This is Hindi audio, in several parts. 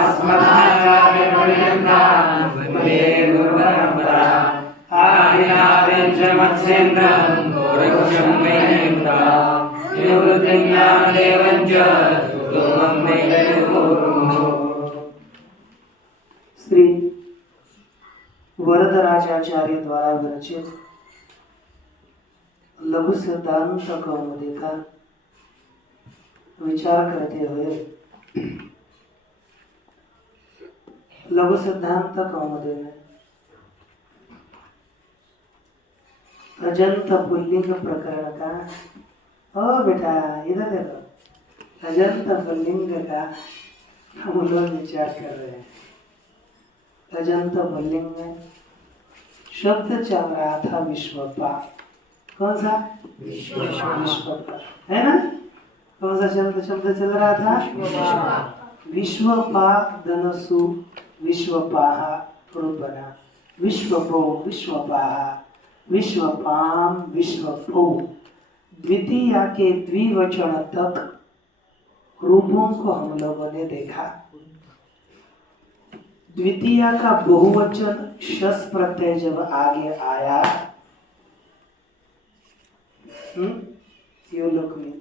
अस्मदाचार्यपर्यन्तां वन्दे गुरुपरम्पराम् आदिनादिमत्सेन्द्रं गुरुकुलं वैकुण्ठं निवृत्तिं ज्ञानदेवं च तुमं वैकुण्ठं। श्री वरदराजाचार्य द्वारा विरचित लघु सिद्धांत कौमुदी का विचार करते हुए लघु सिद्धांत कौमुदी में अजंत पुल्लिंग प्रकरण का, ओ बेटा इधर देखो, अजंत पुल्लिंग का हम लोग विचार कर रहे हैं। अजंत पुल्लिंग में शब्द चल रहा था विश्वपा। कौन सा? विश्वपा है ना? कौन सा शब्द चल रहा था? विश्वपा धनसु विश्वपाह रूपना विश्वपो विश्वपाह विश्वपाम विश्वपो। द्वितीय के द्विवचन तक रूपों को हम लोगों ने देखा। द्वितीय का बहुवचन शस प्रत्यय जब आगे आया, यो लोक में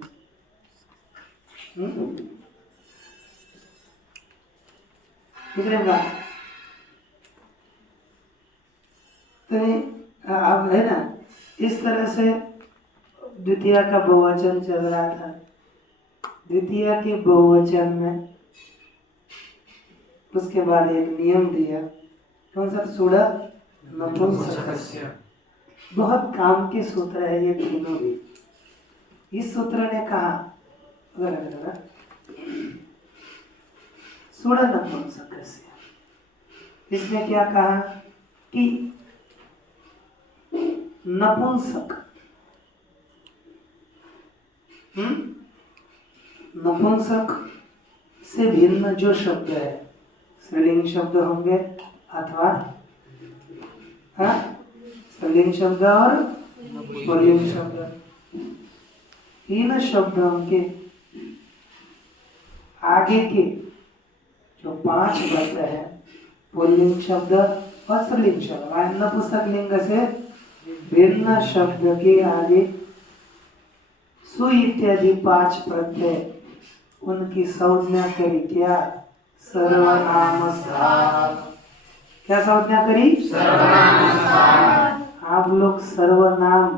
तो अब है ना, इस तरह से द्वितीय का बहुवचन चल रहा था। द्वितीय के बहुवचन में उसके बाद एक नियम दिया। कौन सा? सूड़ा नपुंसकस्य। बहुत काम के सूत्र है ये तीनों भी। इस सूत्र ने कहा सूड़ा नपुंसकस्य, इसने क्या कहा कि नपुंसक नपुंसक से भिन्न जो शब्द है, स्त्रीलिंग शब्द होंगे अथवा स्त्रीलिंग शब्द और पुल्लिंग शब्द, इन शब्दों के आगे के जो 5 शब्द है, पुल्लिंग शब्द और स्त्रीलिंग शब्द, नपुंसक लिंग से भिन्न शब्द के आगे सु इत्यादि 5 प्रत्यय, उनकी संज्ञा करी क्या? सर्वनाम स्थान। क्या संज्ञा करी? सर्वनाम स्थान। आप लोग सर्वनाम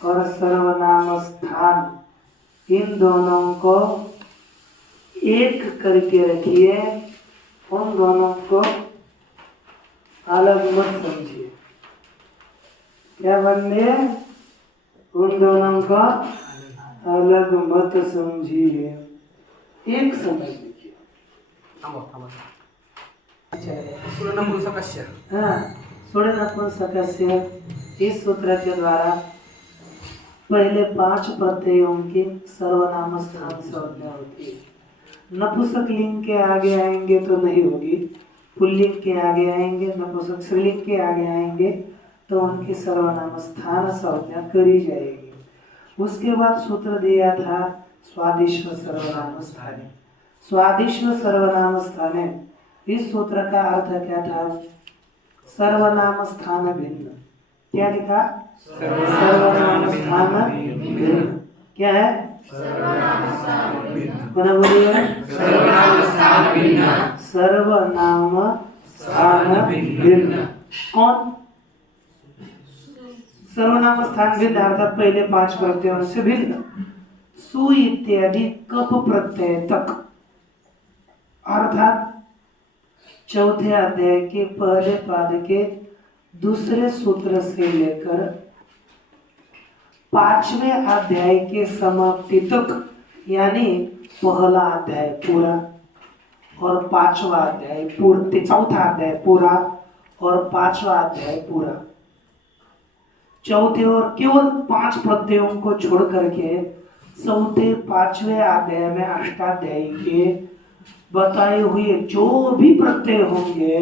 और सर्वनाम स्थान इन दोनों को एक करके रखिए, उन दोनों को अलग मत समझिए। क्या बंदे? उन दोनों को अलग मत समझिए, एक समझ लीजिए। सूर्यनपुंसकस्य इस सूत्र के द्वारा पहले 5 प्रत्ययों की सर्वनाम स्थान संज्ञा होती है। नपुंसक लिंग के आगे आएंगे तो नहीं होगी, पुल्लिंग के आगे आएंगे, नपुंसक स्त्रीलिंग के आगे आएंगे तो उनकी सर्वनाम स्थान संज्ञा करी जाएगी। उसके बाद सूत्र दिया था स्वादिष्व सर्वनाम स्थाने। स्वादिष्व सर्वनाम स्थाने, इस सूत्र का अर्थ क्या था? सर्वनाम स्थान भिन्न। क्या लिखा? सर्वनाम स्थान भिन्न। क्या है? बोलिए। सर्वनाम स्थान भिन्न। कौन? सर्वनाम स्थान भिन्न अर्थात पहले 5 प्रत्ययों से भिन्न। सु इत्यादि कप प्रत्यय तक, अर्थात चौथे अध्याय के पहले पाद के दूसरे सूत्र से लेकर 5वें अध्याय के समाप्ति तक, यानी पहला अध्याय पूरा और 5वां अध्याय पूरा, चौथा अध्याय पूरा और 5वां अध्याय पूरा। चौथे और केवल 5 प्रत्ययों को छोड़ करके चौथे 5वें अध्याय में अष्टाध्यायी के बताए हुए जो भी प्रत्यय होंगे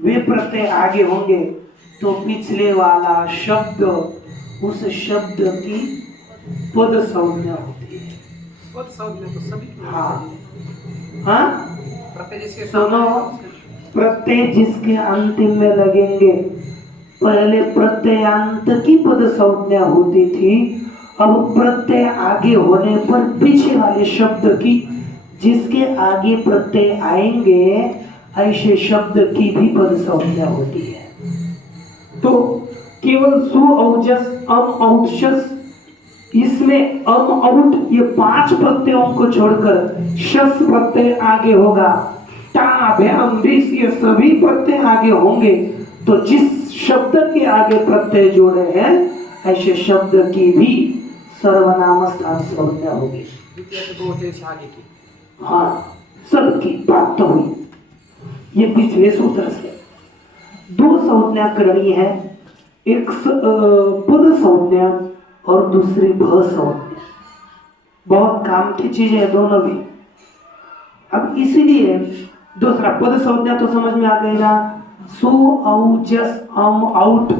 वे प्रत्यय आगे होंगे तो पिछले वाला शब्द उस शब्द की पद संज्ञा होती है। पद संज्ञा तो सभी। हाँ, हाँ सुनो, प्रत्यय जिसके अंतिम में लगेंगे, पहले प्रत्ययांत की पद संज्ञा होती थी, अब प्रत्यय आगे होने पर पीछे वाले शब्द की जिसके आगे प्रत्यय आएंगे ऐसे शब्द की भी पद संज्ञा होती है। तो केवल सु औजस अम औक्षस, इसमें अम औट ये 5 प्रत्ययों को छोड़कर शस प्रत्यय आगे होगा, टा भ्याम भिस ये सभी प्रत्यय आगे होंगे। तो जिस शब्द के आगे प्रत्यय जोड़े हैं ऐसे शब्द की भी सर्वनाम स्थान संज्ञा होगी। हाँ, सबकी बात तो हुई। ये पिछले सूत्र से 2 संज्ञा करनी है, एक पद संज्ञा और दूसरी भ संज्ञा। बहुत काम की चीजें है दोनों भी। अब इसीलिए दूसरा पद संज्ञा तो समझ में आ गई ना, सु औ जस अम आउट,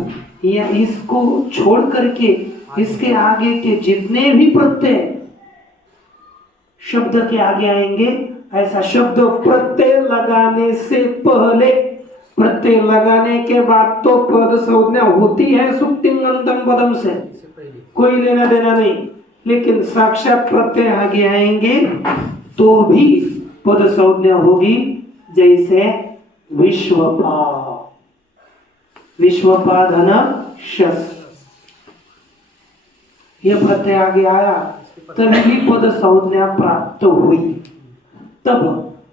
या इसको छोड़ करके इसके आगे के जितने भी प्रत्यय शब्द के आगे आएंगे, ऐसा शब्द प्रत्यय लगाने से पहले, प्रत्यय लगाने के बाद तो पद संज्ञा होती है सुप्तिंगंतम पदम से, कोई लेना देना नहीं। लेकिन साक्षात प्रत्यय आगे आएंगे तो भी पद संज्ञा होगी। जैसे विश्वपा, विश्वपा धन शस, यह प्रत्यय आगे आया तभी पद संज्ञा प्राप्त हुई। तब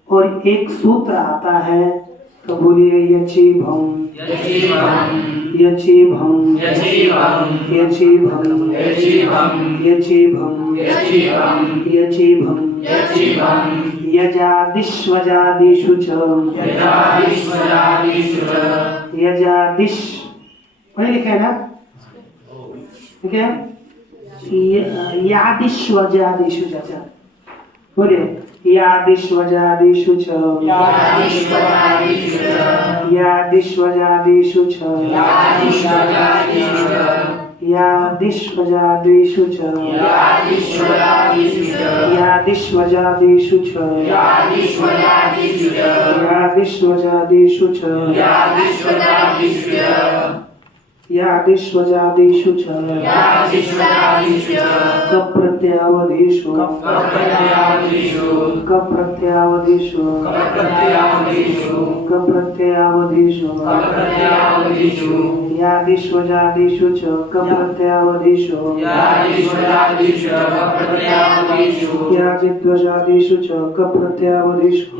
और एक सूत्र आता है, तो बोलिए यची भम, यची भम, यची भम, यची भम, यची भम, यची भम, यची भम, यजादिश्वजादिषु च, यजादिश, वही लिखा है ना, ठीक है, यादिश्वजादिषु च, बोलिए यादिश्वजादिषु च, यादिश्वजादिषु च, यादिश्वजादिषु च, यादिश्वजादिषु च, यादिश्वजादिषु च, यादिश्वजादिषु च, कप्रत्ययावधिषु, कप्रत्ययावधिषु, कप्रत्ययावधिषु, यादिश्वजादिषु च, कप्रत्ययावधिषु, यादिध्वजादिषु च, कप्रत्ययावधिषु,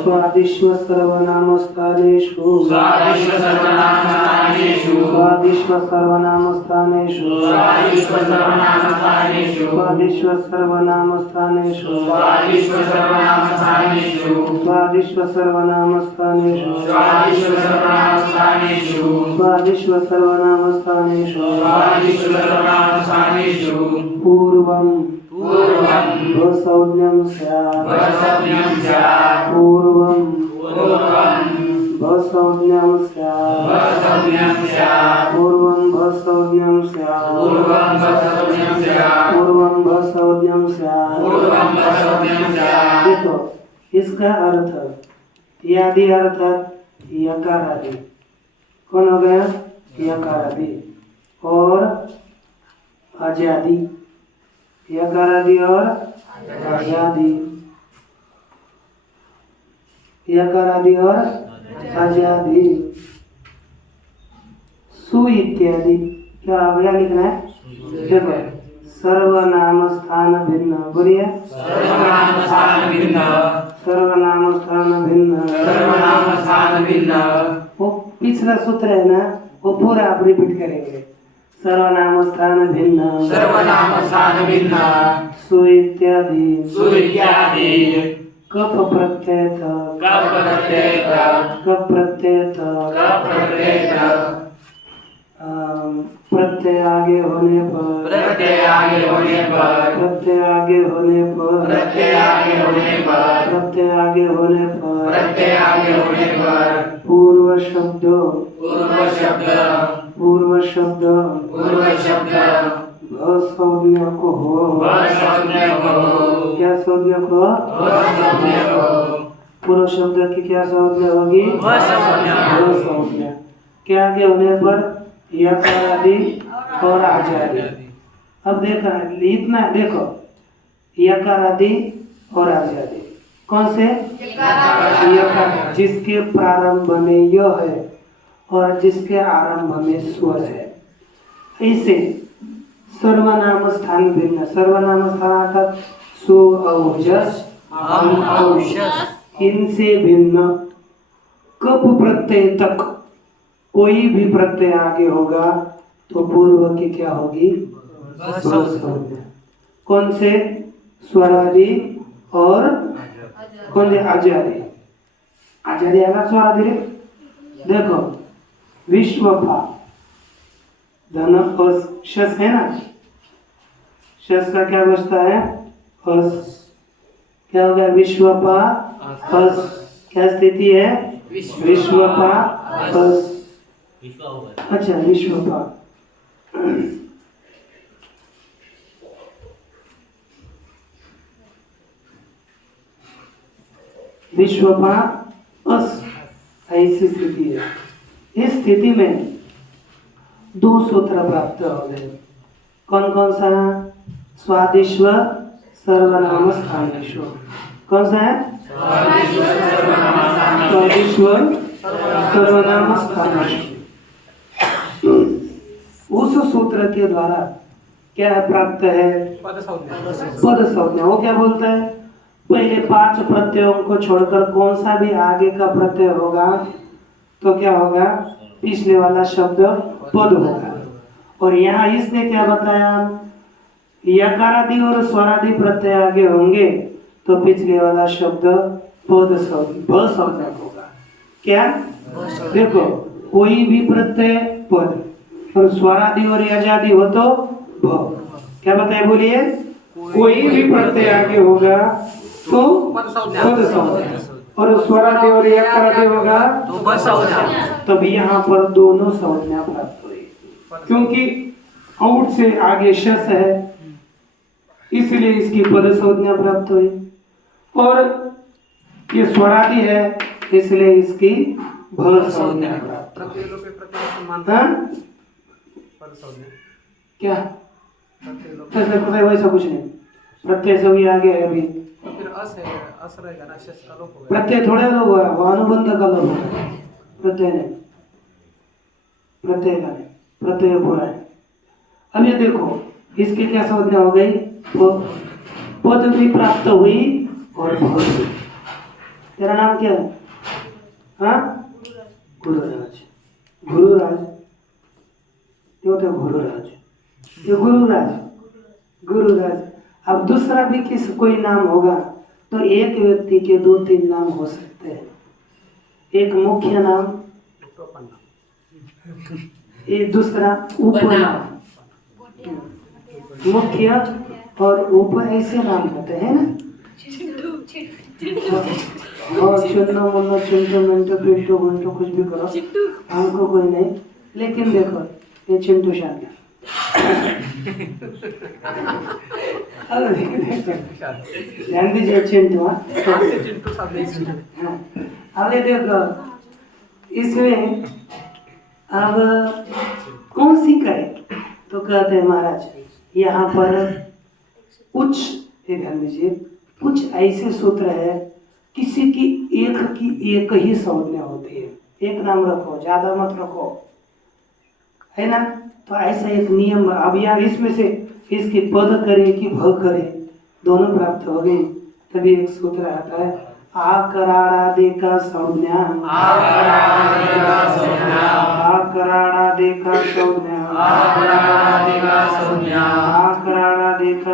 स्वादिश्व सर्वनामस्थानेषु, स्वादिश्व सर्वनामस्थानेषु, स्वादिश्व सर्वनामस्थानेषु, स्वादिश्व सर्वनामस्थानेषु, स्वादिश्व सर्वनामस्थानेषु, स्वादिश्व सर्वनामस्थानेषु, स्वादिश्व सर्वनामस्थानेषु, स्वादिश्व सर्वनामस्थानेषु, स्वादिश्व सर्वनामस्थानेषु, स्वादिश्व सर्वनामस्थानेषु, पूर्वं भसौज्ञं स्यात्, पूर्वं भसौज्ञं स्यात्, पूर्वं भसौज्ञं स्यात्, पूर्वं भसौज्ञं स्यात्। देखो इसका अर्थ यादि अर्थात यकार आदि, कौन हो गया? यकार आदि और अजादि, यकार आदि और अजादि, यकार आदि और अजादि, सु इत्यादि। क्या अवया लिखना है? देखो सर्वनाम स्थान भिन्न, बोलिए सर्वनाम स्थान भिन्न, सर्वनाम स्थान भिन्न, सर्वनाम स्थान भिन्न। वो पिछला सूत्र है ना, वो पूरा आप रिपीट करेंगे। सर्वनाम स्थान भिन्न, सर्वनाम स्थान भिन्न, सु इत्यादि, सु इत्यादि, कप प्रत्यय थ, कप प्रत्यय थ, कप प्रत्यय थ, कप प्रत्यय थ, प्रत्यय आगे होने पर, प्रत्यय आगे होने पर, प्रत्यय आगे होने पर, प्रत्यय आगे होने पर, प्रत्यय आगे होने पर, प्रत्यय आगे होने पर, पूर्व शब्द, पूर्व शब्द, पूर्व शब्द, पूर्व शब्द, भसौज्ञ को हो, भसौज्ञ को हो, संज्ञा को पूर्व शब्द की क्या संज्ञा होगी? संज्ञा। क्या आगे होने पर यकार आदि और आचार्य। अब देखा इतना देखो यकार आदि और आचार्य कौन से? यकार जिसके प्रारंभ में य है और जिसके आरंभ में स्वर है। ऐसे सर्वनाम स्थान भिन्न। सर्वनाम स्थान अर्थात सु औजस अम औषस इनसे भिन्न कप प्रत्यय तक कोई भी प्रत्यय आगे होगा तो पूर्व की क्या होगी? संज्ञा। कौन से? स्वरादि और कौन से? आचार्य। आचार्य आगा स्वरादि। देखो विश्वफा धन अस शस है ना, शस का क्या बचता है? अस। क्या हो गया? विश्वपा अस। क्या स्थिति है? विश्वपा अस। अच्छा विश्वपा। विश्वपा अस ऐसी स्थिति है। इस स्थिति में दो सूत्र प्राप्त हो गए। कौन कौन सा? स्वादिश्व सर्वनाम स्थानेश्व। कौन सा है? स्वादिश्व सर्वनाम स्थानेश्व। उस सूत्र के द्वारा क्या प्राप्त है? पद संज्ञा। वो क्या बोलता है? पहले 5 प्रत्ययों को छोड़कर कौन सा भी आगे का प्रत्यय होगा तो क्या होगा? पिछले वाला शब्द पद होगा। और यहाँ इसने क्या बताया? यकारादि और स्वरादि प्रत्यय आगे होंगे तो पिछले वाला शब्द पद संज्ञक होगा। क्या? देखो कोई भी प्रत्यय पद और स्वरादि और यजादि हो तो भ। क्या बताया? बोलिए। कोई भी प्रत्यय आगे होगा तो पद संज्ञा और स्वरादि और यकारादि होगा तो भ संज्ञा। तब यहाँ पर दोनों संज्ञा प्राप्त हुई क्योंकि औट से आगे शस है इसलिए इसकी पद संज्ञा प्राप्त हुई और ये स्वरादि है इसलिए इसकी भ संज्ञा प्राप्त हुई। क्या प्रत्यय? वैसा कुछ नहीं। प्रत्यय सभी आगे है अभी। फिर अस है, अस रहेगा ना, शस का लोप होगा। प्रत्यय थोड़े लोप हो रहा है, वो अनुबंध का लोप होगा। प्रत्यय नहीं, प्रत्यय का नहीं, प्रत्यय पूरा है। अब ये देखो इसकी क्या संज्ञा हो गई? पद भी प्राप्त हुई और बहुत भी। तेरा नाम क्या है? हाँ? गुरुराज। गुरुराज ये होता है गुरुराज। ये गुरुराज। गुरुराज। अब दूसरा भी किस कोई नाम होगा तो एक व्यक्ति के 2-3 नाम हो सकते हैं। एक मुख्य नाम, एक दूसरा उपनाम। मुख्य और उप ऐसे नाम होते हैं ना। और चुन्नो मुन्नो चिंटू मिंटू पिंटू गुंटू कुछ भी करो हमको कोई नहीं। लेकिन देखो ये चिंटू शादी ध्यान दीजिए चिंटू। अब देखो इसमें अब कौन सी करे तो कहते हैं महाराज यहाँ पर कुछ ध्यान दीजिए कुछ ऐसे सूत्र है किसी की एक ही संज्ञा होती है। एक नाम रखो ज्यादा मत रखो है ना। तो ऐसा एक नियम अब यार इसमें से इसकी पद करे कि भ करे दोनों प्राप्त हो गए तभी एक सूत्र आता है आकराड़ादि का संज्ञा आकराड़ादि का संज्ञा आकराड़ादि का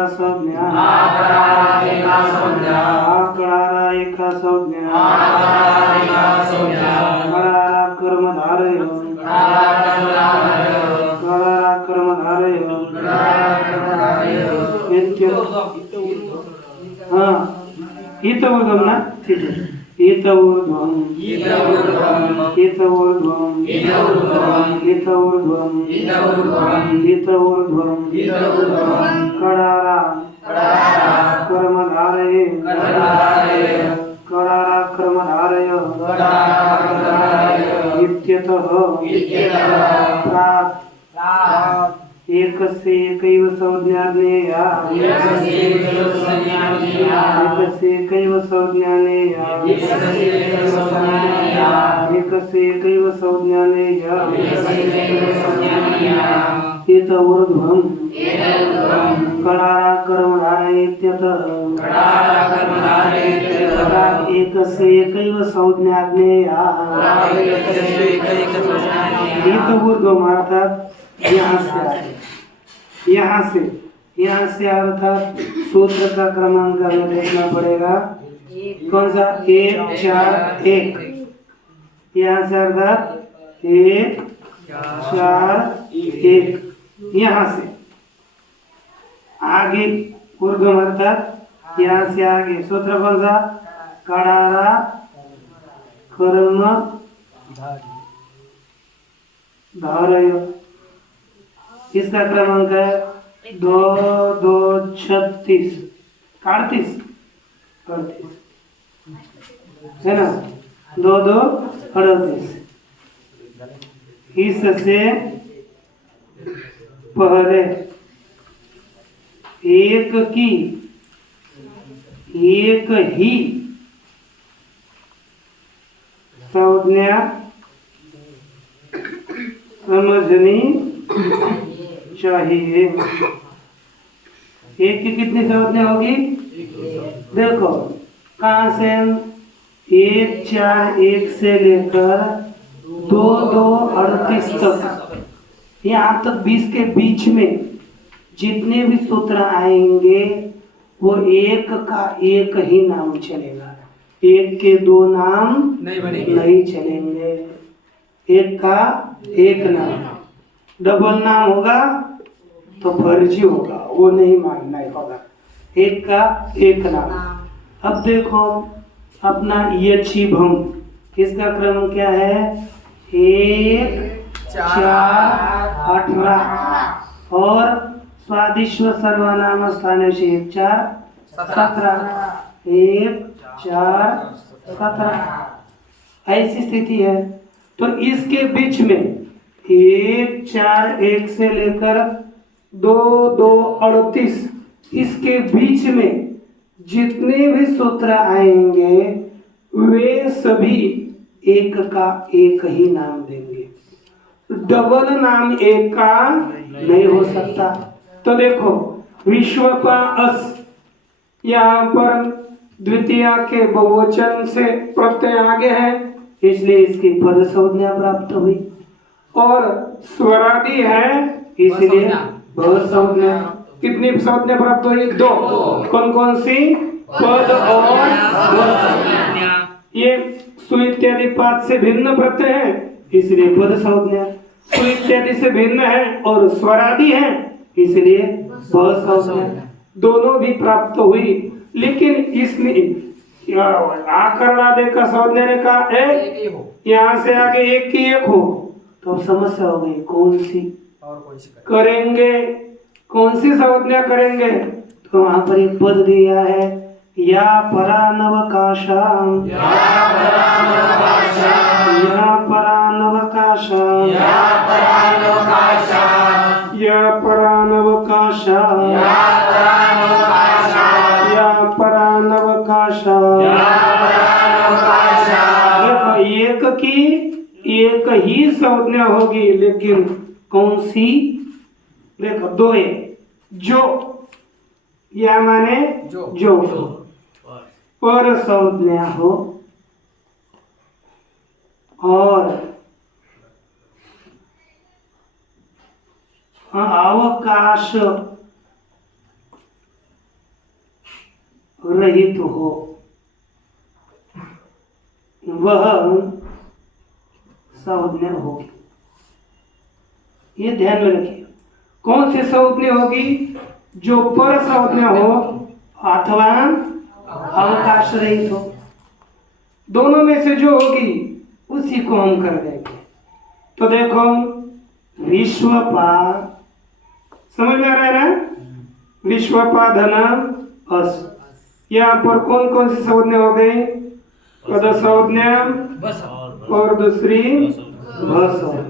संज्ञा करारा कर्म धारयो हाँ ईतऊर्ध्वम ना ठीक है ईतऊर्ध्वम करारा कर्म धारये कडाराक्रमधारय इत्यतः प्राक् एकस्य एकैव संज्ञा ज्ञेया एकस्य एकैव संज्ञा ज्ञेया एकस्य एकैव संज्ञा ज्ञेया एतऊर्ध्वं कडाराक्रमधारय इत्यतः एकस्य एकैव संज्ञा ज्ञेया एतऊर्ध्वं अर्थात यहाँ से अर्थात सूत्र का क्रमांक हमें देखना पड़ेगा। कौन सा? 1 4 1। यहाँ से अर्थात 1 4 1। यहाँ से आगे ऊर्ध्व अर्थात यहाँ से आगे सूत्र कौन सा? कडारा कर्म धारय। इसका क्रमांक है 2 2 36 38 है ना? 2 2 38। इससे पहले एक की एक ही संज्ञा समझनी चाहिए। एक की कितनी संज्ञा होगी? देखो कहाँ से? 1 4 1 से लेकर 2 2 38 तक, यहाँ तक 20 के बीच में जितने भी सूत्र आएंगे वो एक का एक ही नाम चलेगा। एक के दो नाम नहीं चलेंगे। एक का एक नाम, डबल नाम होगा तो फर्जी होगा, वो नहीं मानना होगा। एक का एक नाम। अब देखो अपना यक्षिभम, इसका क्रम क्या है? 1 4 18 और स्वादिश्व सर्वनाम स्थान से 1 4 17 1 4 17 ऐसी स्थिति है। तो इसके बीच में 1 4 1 से लेकर 2 2 38 इसके बीच में जितने भी सूत्र आएंगे वे सभी एक का एक ही नाम देंगे। डबल नाम एक का नहीं हो सकता। तो देखो विश्वपास, यहाँ पर द्वितीय के बहुवचन से प्रत्यय आगे है, इसलिए इसकी पद संज्ञा प्राप्त हुई। और स्वरादि है इसलिए बहुत संज्ञा। कितनी संज्ञा प्राप्त हुई? 2। कौन कौन सी? पद और ये सु इत्यादि पाद से भिन्न प्रत्यय है इसलिए पद संज्ञा। सु इत्यादि से भिन्न है और स्वरादि है इसलिए बहुत संज्ञा। दोनों भी प्राप्त हुई। लेकिन इसमें आकरणादि का संज्ञा ने कहा एक, यहाँ से आगे एक की एक हो तो समस्या हो गई। कौन सी करेंगे? कौन सी संज्ञा करेंगे? तो वहां पर एक पद दिया है, या परानवकाशम, या परानवकाशम, या परानवकाशम। देखो एक की एक ही संज्ञा होगी, लेकिन कौन सी? देखो 2 है, जो, या माने जो पर संज्ञा हो और अवकाश रहित हो, वह संज्ञा होगी। ये ध्यान में रखिए। कौन सी संज्ञा होगी? जो पर संज्ञा हो अथवा अवकाश रहित हो। दोनों में से जो होगी उसी को हम कर देंगे। तो देखो विश्वपा, समझ में आ रहा है ना? विश्वपा धनम अस, यहाँ पर कौन कौन सी संज्ञा हो गई? पद संज्ञा और दूसरी भ संज्ञा।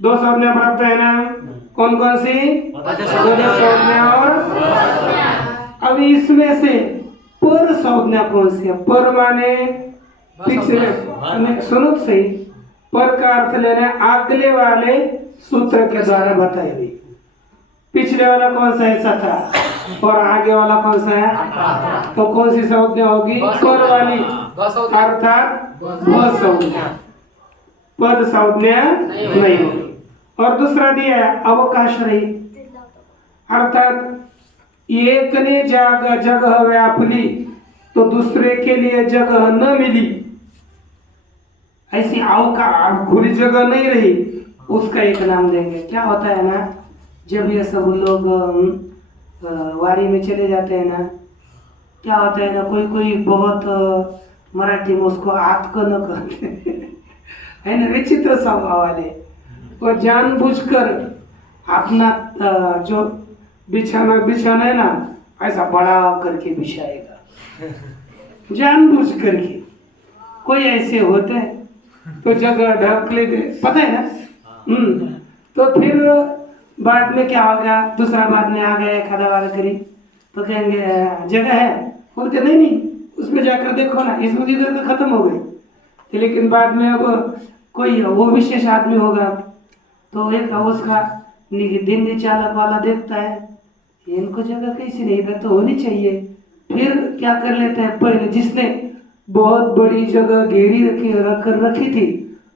दो संज्ञा प्राप्त है ना? कौन कौन सी? पद संज्ञा और अब इसमें से पर संज्ञा कौन सी है? पर माने पिछले, सुनो तो सही, पर का अर्थ लेना अगले वाले सूत्र के द्वारा बताई गई। पिछले वाला कौन सा है? सता, और आगे वाला कौन सा है? तो कौन सी संज्ञा होगी? पर वाली, अर्थात भ संज्ञा, पद संज्ञा नहीं होगी। और दूसरा दिया है अवकाश रहित, अर्थात एक ने जगह व्यापली तो दूसरे के लिए जगह न मिली, ऐसी अवकाश खुली जगह नहीं रही, उसका एक नाम देंगे। क्या होता है ना, जब ये सब लोग वारी में चले जाते हैं ना, क्या होता है ना, कोई कोई बहुत मराठी में उसको आत को न कहते है ना, विचित्र स्वभाव वाले, वो जानबूझकर अपना जो बिछाना है ना, ऐसा बड़ा करके बिछाएगा जानबूझ करके। कोई ऐसे होते हैं तो जगह ढक लेते, पता है ना। तो फिर बाद में क्या होगा, दूसरा बाद में आ गया खादा वाला करी तो कहेंगे जगह है, बोलते नहीं नहीं उसमें जाकर देखो ना, इसमें इधर तो खत्म हो गई। लेकिन बाद में अब कोई वो विशेष आदमी होगा तो एक उसका दिन चालक वाला देखता है, इनको जगह कैसी नहीं, इधर तो होनी चाहिए। फिर क्या कर लेते हैं, पहले जिसने बहुत बड़ी जगह घेरी रखी थी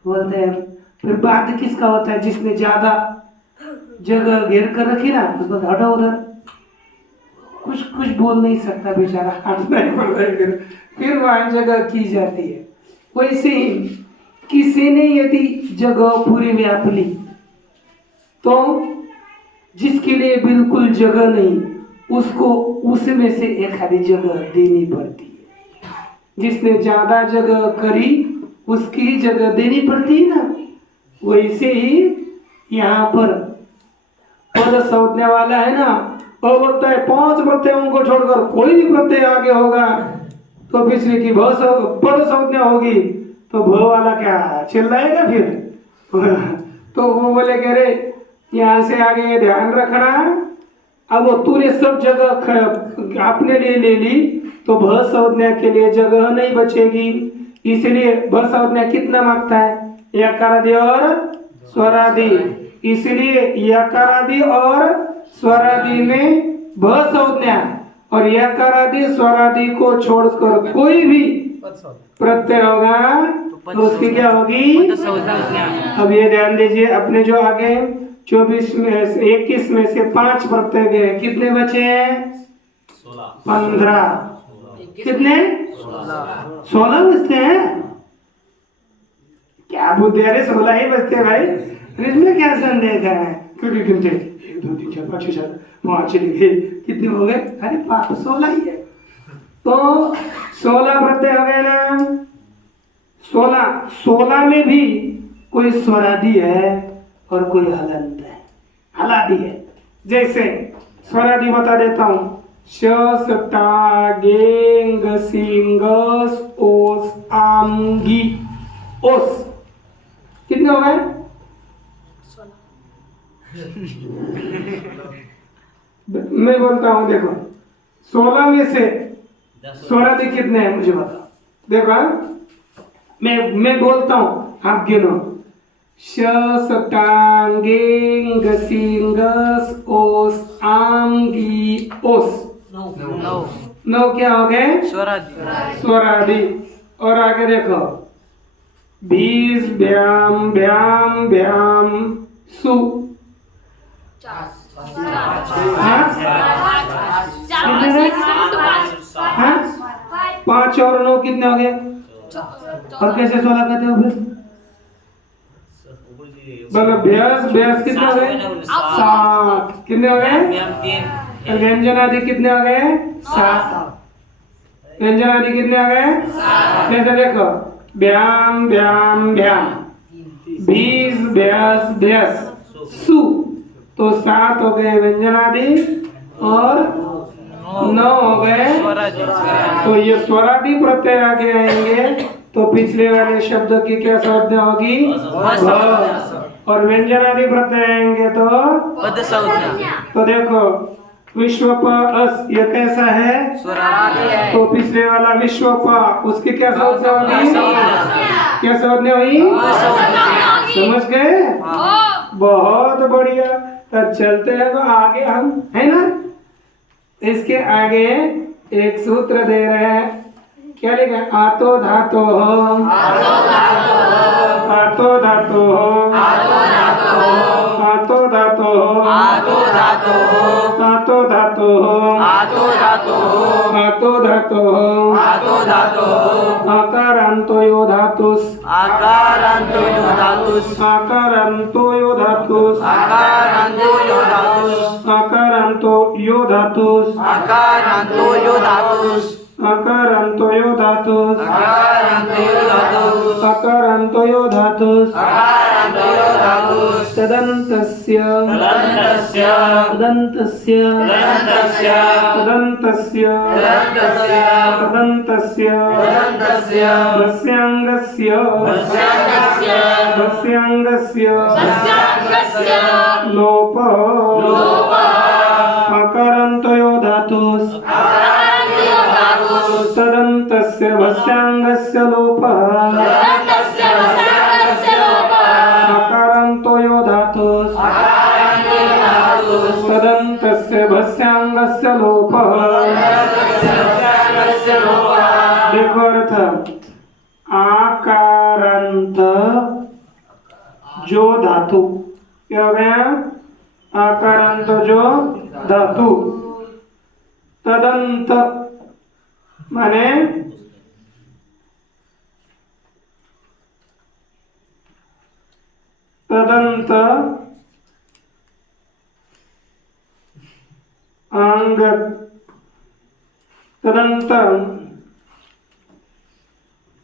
बोलते हैं, फिर बाद किसका होता है, जिसने ज्यादा जगह घेर कर रखी ना, उसको हटो उधर, कुछ बोल नहीं सकता बेचारा, हटना ही पड़ता है। फिर वहां जगह की जाती है। वैसे ही किसी ने यदि जगह पूरी व्यापली तो जिसके लिए बिल्कुल जगह नहीं, उसको उसमें से एक आधी जगह देनी पड़ती है। जिसने ज्यादा जगह करी उसकी जगह देनी पड़ती है ना। वैसे ही यहाँ पर पद संज्ञा वाला है ना, और बोलता है 5 प्रत्ययों को छोड़कर कोई भी प्रत्यय आगे होगा तो पिछले की पद संज्ञा होगी, तो भ वाला क्या चिल्लाएगा फिर तो वो बोले कह रहे यहाँ से आगे ध्यान रखना। अब वो तूने सब जगह अपने लिए ले ली तो भ संज्ञा के लिए जगह नहीं बचेगी, इसलिए भ संज्ञा कितना मांगता है, यकारादि और स्वरादि। इसलिए यकारादि और स्वरादि में भ संज्ञा और यकारादि स्वरादि को छोड़कर कोई भी प्रत्यय होगा तो उसकी क्या होगी? अब ये ध्यान दीजिए, अपने जो आगे 24 में 21 में से 5 प्रत्यय गए, कितने बचे हैं? 15। कितने? 16 बचते हैं। क्या बुद्धि, अरे 16 ही बचते हैं भाई, इसमें क्या संदेह है? क्योंकि गिनते 1 2 3 4 5 6 7 5 चले गए, कितने हो गए? अरे 16 ही है। तो 16 प्रत्यय हो गए ना। 16 में भी कोई स्वरादि है और कोई हलंत है, हलादि है। जैसे स्वरादि बता देता हूँ, श टा गेंग सिंगस ओस आमगी ओस, कितने हो गए? मैं बोलता हूँ, देखो 16 में से स्वरादि कितने हैं मुझे बताओ। देखो मैं बोलता हूँ, आप गिनो। श टांगेंग सिंगस ओस आमगी ओस, 9 क्या हो गए? स्वरादि। और आगे देखो, भीज भ्याम भ्याम भ्याम सु, 5 और 9 कितने हो गए? और कैसे 16 कहते हो फिर? बोलो भ्यास कितने हो गए? 7। कितने हो गए? व्यंजन आदि कितने हो गए? 7। व्यंजन आदि कितने हो गए? जैसे देखो, व्याम व्याम व्याम, भीज भ्यास भ्यास सु, तो 7 हो गए व्यंजन आदि और नौ हो गए। तो ये स्वरादि प्रत्यय आगे आएंगे तो पिछले वाले शब्द की क्या संज्ञा होगी? भ। और व्यंजनादि प्रत्यय आएंगे तो पद संज्ञा। तो देखो विश्व प अस ये कैसा है? स्वरादि है। तो पिछले वाला विश्व प उसकी क्या संज्ञा होगी? क्या संज्ञा हुई? समझ गए? बहुत बढ़िया। तो चलते हैं तो आगे हम है ना, इसके आगे एक सूत्र दे रहे हैं। क्या लिखा है? आतो धातो हो, आतो धातो हो, आतो धातो हो, आतो धातो हो, आतो धातो हो, आतो धातो हो, आकारांतो यो धातुस, आकारांतो यो धातुस, आकारांतो यो धातुस, आकारांतो यो धातुस, आकारांतो यो धातुस, आकारांतो यो धातुस, आकारांतो यो धातुस, आकारांतो यो धातुस, आकारांतो यो धातुस, आकारांतो यो धातुस, तदन्तस्य तदन्तस्य तदन्तस्य तदन्तस्य तदन्तस्य तदन्तस्य तदन्तस्य तदन्तस्य वस्यांगस्य वस्यांगस्य वस्यांगस्य वस्यांगस्य लोप लोपः आकारान्तो यो धातुस् आकारांतो यो धातुस, तदन्तस्य वस्यांगस्य लोपः तदन्तस्य वस्यांगस्य लोपः आकारान्तो यो धातुस् आकारांतो यो धातुस, तदन्तस्य वस्यांगस्य लोपः। वस्यांगस्य लोपः। देखो अर्थ आकारांत जो धातु क्या हो गया? आकारांत जो धातु, तदंत माने तदंत अंग तदंत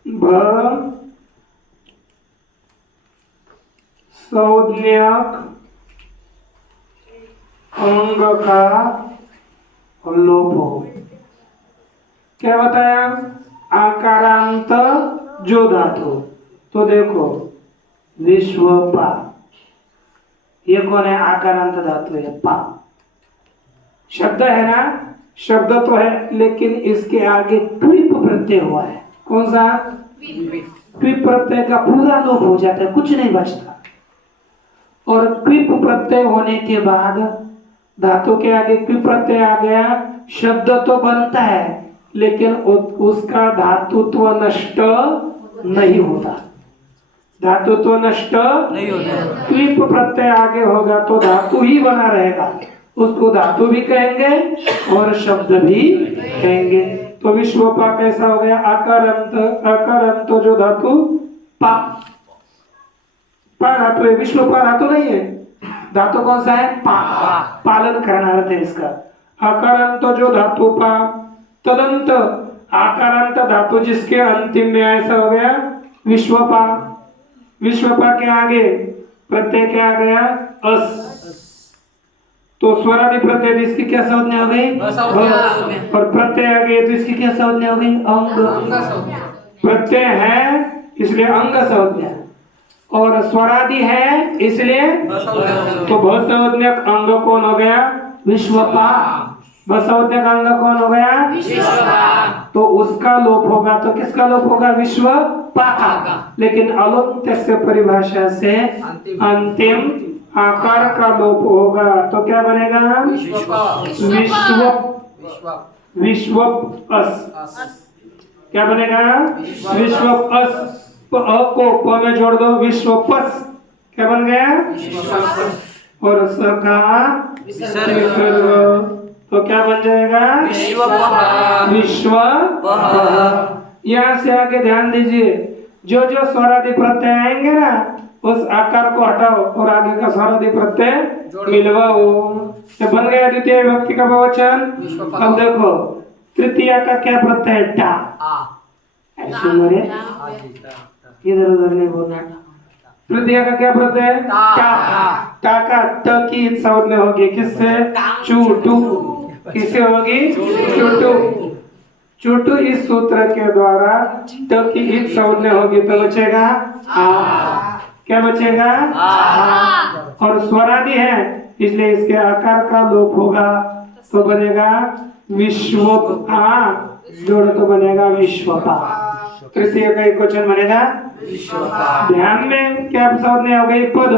भ संज्ञक अंग का लोप हो। क्या बताया? आकारांत जो धातु। तो देखो विश्वपा ये कौन है? आकारांत धातु है पा। शब्द है ना, शब्द तो है लेकिन इसके आगे ट्विप प्रत्यय हुआ है। कौन सा? ट्विप प्रत्यय का पूरा लोप हो जाता है, कुछ नहीं बचता। और ट्विप प्रत्यय होने के बाद धातु के आगे ट्विप प्रत्यय आ गया, शब्द तो बनता है लेकिन उसका धातुत्व नष्ट नहीं होता। धातुत्व नष्ट नहीं होता। ट्विप प्रत्यय आगे होगा तो धातु ही बना रहेगा, उसको धातु भी कहेंगे और शब्द भी कहेंगे। तो विश्वपा कैसा हो गया? आकारांत, आकारांत जो धातु पा, पा धातु है, विश्वपा धातु नहीं है। धातु कौन सा है? पा। पालन करना अर्थ है इसका। आकारांत जो धातु पा, तदंत आकारांत धातु जिसके अंतिम में ऐसा हो गया विश्वपा। विश्वपा के आगे प्रत्यय क्या आ गया? अस। तो स्वरादि प्रत्यय जिसकी क्या संज्ञा हो गई? भ। और प्रत्यय आ गए तो इसकी क्या संज्ञा हो गई? अंग। प्रत्यय है इसलिए अंग संज्ञा, और स्वरादि है इसलिए तो भसंज्ञक अंग कौन हो गया? विश्वपा। भसंज्ञक अंग कौन हो गया? विश्वपा। तो उसका लोप होगा तो किसका लोप होगा? विश्वपा का। लेकिन अलुंत्य से परिभाषा से अंतिम आकार का लोप होगा तो क्या बनेगा? विश्व विश्वप अस। क्या बनेगा? विश्वप अस। अ को प में जोड़ दो, विश्वपस। क्या बन गया? और स का विसर्ग तो क्या बन जाएगा? विश्व। यहाँ से आगे ध्यान दीजिए, जो जो स्वरादि प्रत्यय आएंगे ना उस आकार को हटाओ और आगे का स्वरादि प्रत्यय मिलवाओ। तो बन गया द्वितीय विभक्ति का बहुवचन। अब देखो तृतीया का क्या प्रत्यय है? टा। ऐसे बोले, इधर उधर नहीं बोलना। तृतीया का क्या प्रत्यय है? टा। टा का ट की संज्ञा होगी किससे? चू, टू। किससे होगी? चुटु। चुटु इस सूत्र के द्वारा ट की ईट संज्ञा होगी तो बचेगा आ। क्या बचेगा? आ। और स्वरादि है इसलिए इसके आकार का लोप होगा तो बनेगा विश्व आ, जोड़ तो बनेगा विश्वपा। तृतीय का एक वचन बनेगा विश्वपा। ध्यान में क्या संज्ञा हो गई? पद।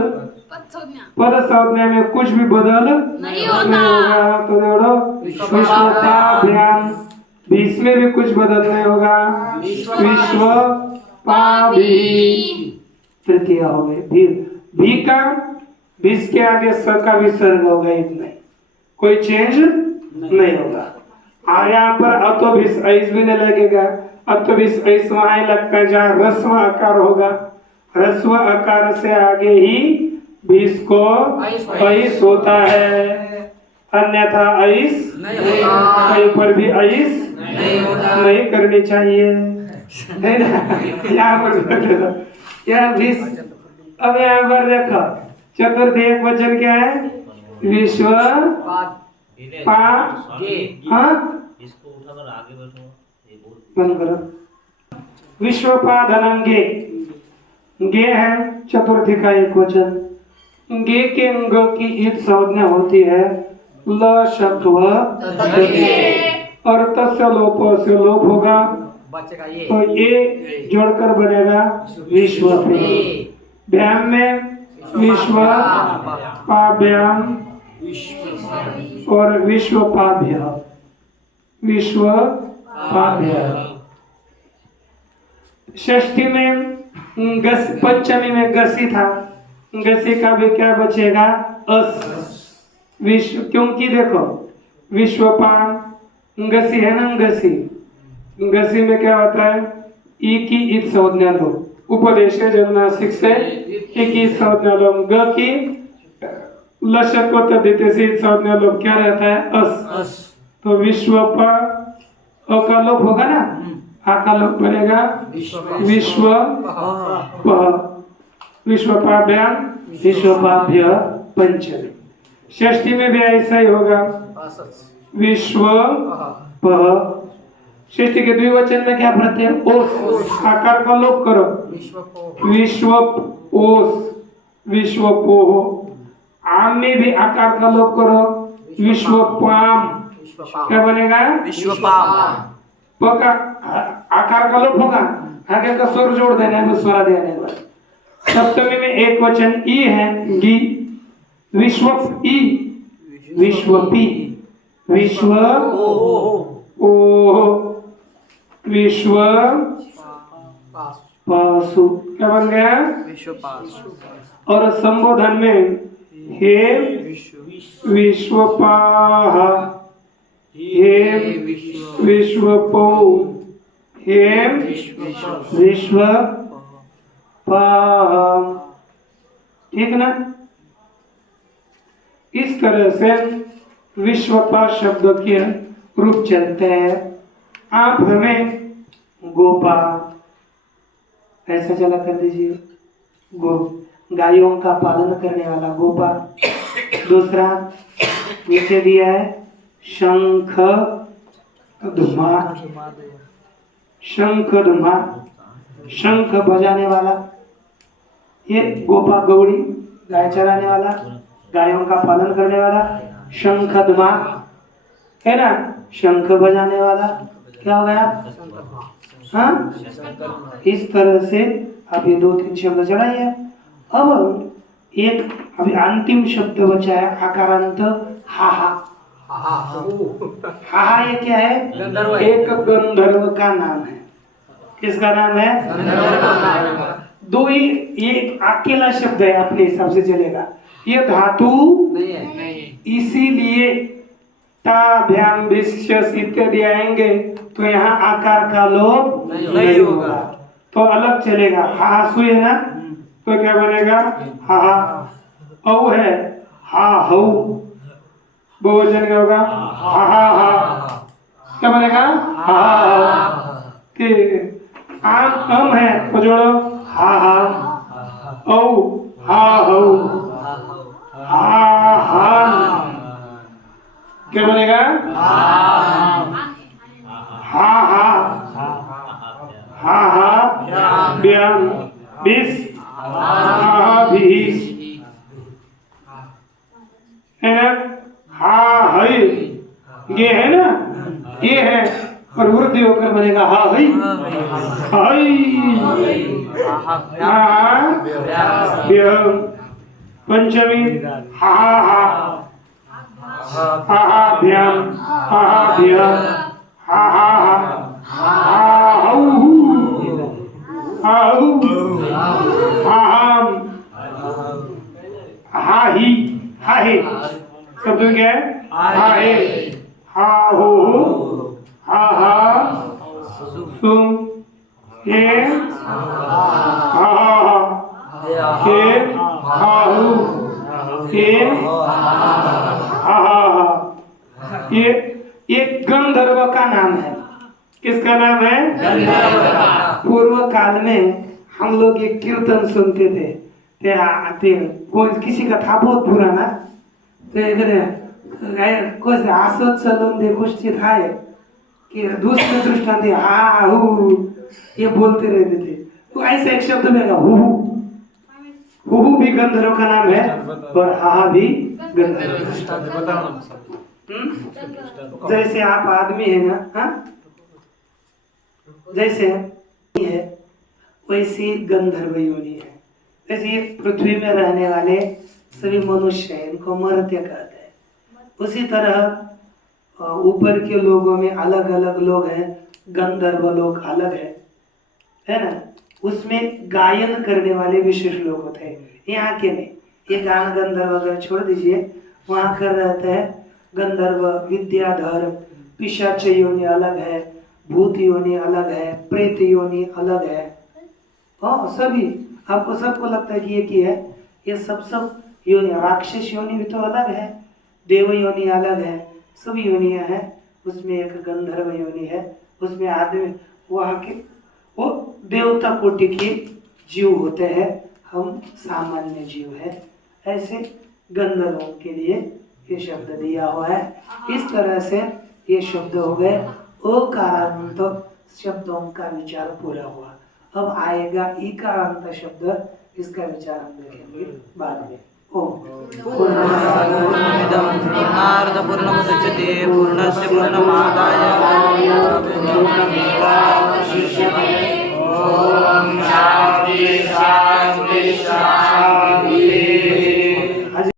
पद संज्ञा में कुछ भी बदल नहीं होगा तो जोड़ो विश्वपा। ध्यान बीच में भी कुछ बदल नहीं होगा विश्व पा भी। तृतीय हो गई भी। भी का बीस के आगे स का विसर्ग होगा, इतना कोई चेंज नहीं होगा। और यहाँ पर अतो बीस ऐस भी नहीं लगेगा। अतो बीस ऐस वहां लगता है जहाँ रस्व आकार होगा। रस्व आकार से आगे ही बीस को ऐस होता है, अन्यथा ऐस कहीं पर भी ऐस नहीं करनी चाहिए। नहीं ना? यहाँ पर यहाँ बीस। अब यहाँ पर देखो चतुर्थ एक वचन क्या है? विश्व पा। हाँ इसको उठाकर आगे बैठो, ये बहुत बंद करो। विश्वपाधनम गे। गे है चतुर्थी का एक वचन। गे के अंग की ईट संज्ञा होती है ल शत्व और तस्य लोप से लोप होगा तो ये जोड़कर बनेगा विश्व। व्याम में विश्व पाभ्याम और विश्व पाभ्य। विश्व पाभ्य। षष्ठी में पंचमी में गसी था, गसी का भी क्या बचेगा? अस। विश्व, क्योंकि देखो विश्वपान गसी है ना, गसी। गसी में क्या होता है? ई की ईट संज्ञा लो, उपदेश जन्नासिक से ई की संज्ञा लो। ग की लशक को तद्धित से ईट संज्ञा लो, क्या रहता है? अस। तो विश्व पर अ का लोप होगा ना, आ का लोप बनेगा विश्व प। विश्वपाभ्याम विश्वपाभ्य पंचमी। षष्ठी में भी ऐसा ही होगा विश्व प। षष्ठी के द्विवचन में क्या प्रत्यय? ओस। आकार का लोप करो विश्व ओस विश्व पोह। आम में भी आकार का लोप करो विश्व पाम। क्या बनेगा? प का आकार का लोप होगा, आगे का स्वर जोड़ देना है, स्वरा देने का। सप्तमी में एक वचन ई है गी। विश्व ई विश्व पी विश्व ओ विश्व पासु। क्या बन गया? और संबोधन में हे विश्वपाह, हे विश्वपो, हे विश्व पाह। ठीक ना? इस तरह से विश्वपा शब्द के रूप चलते हैं। आप हमें गोपा ऐसा चला कर दीजिए। गो गायों का पालन करने वाला गोपा। दूसरा नीचे दिया है शंख धुमा। शंख धुमा, शंख बजाने वाला, ये गोपा। गौड़ी गाय चराने वाला, गायों का पालन करने वाला। शंख धुमा है ना, शंख बजाने वाला। क्या हो गया? हाँ, इस तरह से आप ये 2-3 शब्द चढ़ाइए। अब एक अभी अंतिम शब्द बचा है आकारांत हा हा। हा हा ये क्या है? एक गंधर्व का नाम है। किसका नाम है? दो ही, ये अकेला शब्द है, अपने हिसाब से चलेगा। ये धातु नहीं है, इसीलिए ता भ्याम विश्व इत्यादि आएंगे तो यहाँ आकार का लोप नहीं होगा, तो अलग चलेगा। हा सु है ना, तो क्या बनेगा? हा हा। औ है हा हौ, बहुवचन क्या होगा? हा हा हा। क्या बनेगा? हा हा। ठीक। आम है तो जोड़ो हा हा। औ हा हौ, हा हा, क्या बनेगा? हा हा हा हा व्याम बीस हा बीस है ना? हा हई ये है ना, ये है और वृद्धि होकर बनेगा हा हई हई हा व्याम पंचमी हा हा हा हा भ्याम हा हा भ्याम हा हा हा हा हाम हा ही हा हे शब्द क्या है? हा हे हा हो हा हा सुम हे हा हा हे हा हु हे हा हा ये गंधर्व का नाम है। किसका नाम है? पूर्व काल में हम लोग एक कीर्तन सुनते थे। कोई किसी का था बहुत पुराना, तो इधर कुछ आसत चलन दे कुछ था कि दूसरे दृष्टांत हा हु ये बोलते रहते थे। तो ऐसे एक शब्द में हु भी गंधर्व का नाम है और हा भी गंधर्व। जैसे आप आदमी है ना, हाँ जैसे है वैसी गंधर्व योनि है। जैसे ये पृथ्वी में रहने वाले सभी मनुष्य हैं, इनको मर्त्य कहते हैं। उसी तरह ऊपर के लोगों में अलग अलग लोग हैं, गंधर्व लोग अलग है ना। उसमें गायन करने वाले विशेष लोग होते हैं, यहाँ के नहीं। ये गान गंधर्व अगर छोड़ दीजिए, वहाँ कर रहते हैं गंधर्व, विद्याधर, पिशाच योनि अलग है, भूत योनि अलग है, प्रेत योनि अलग है। हाँ सभी आपको सबको लगता है कि ये है, ये सब योनि। राक्षस योनि भी तो अलग है, देव योनि अलग है, सभी योनियां हैं। उसमें एक गंधर्व योनि है, उसमें आदमी वहाँ के वो देवता कोटि के जीव होते हैं, हम सामान्य जीव है। ऐसे गंधर्वों के लिए ये शब्द दिया हुआ है। इस तरह से ये शब्द हो गए ओकारांत शब्दों का विचार पूरा हुआ। अब आएगा इकारांत शब्द, इसका विचार हम देखेंगे बाद में। ओम पूर्णमदः पूर्णमिदं पूर्णात् पूर्णमुदच्यते पूर्णस्य पूर्णमादाय